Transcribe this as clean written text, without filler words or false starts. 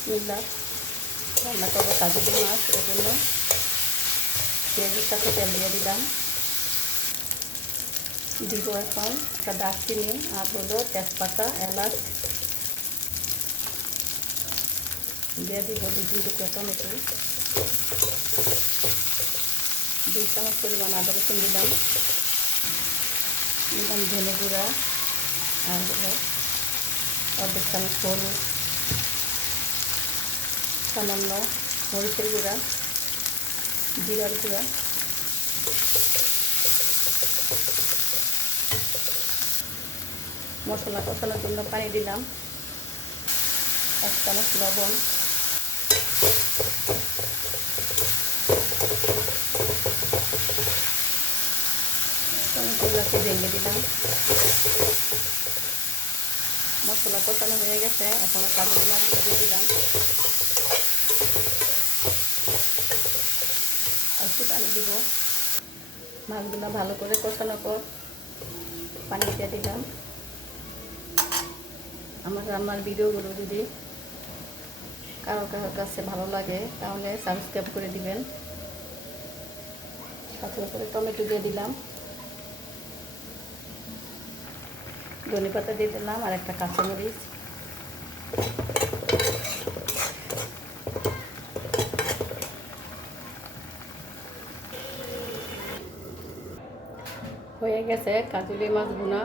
বিসমিল্লাহ। রান্না করবো কাজলি মাছ, এর জন্য পেঁয়াজের সাথে তেল দিয়ে দিলাম। দিব এখন একটা দারচিনি আর হলো তেজপাতা, এলাচ দিয়ে দিব 2 টুকরো টমেটো, 2 চামচ পরিমাণ আদা রসুন দিলাম। দিলাম ধনে গুঁড়া আর হলো 1/2 চামচ হলুদ, সামান্য মরিচের গুঁড়া, জিরার গুঁড়া, মশলা কষানোর জন্য পানি দিলাম, 1 চামচ লবণ, টমেটোগুলোকে ভেঙে দিলাম। মশলা কষানো হয়ে গেছে, এখন কাজলি মাছগুলো দিয়ে দিলাম। একটু পানি দিব। মাছগুলো ভালো করে কষানোর পর পানি দিয়ে দিলাম। আমার রান্নার ভিডিওগুলো যদি কারোর কাছে ভালো লাগে তাহলে সাবস্ক্রাইব করে দিবেন। সাথে করে টমেটো দিয়ে দিলাম, ধনেপাতা দিয়ে দিলাম আর একটা কাঁচামরিচ। হয়ে গেছে কাজলি মাছ ভুনা।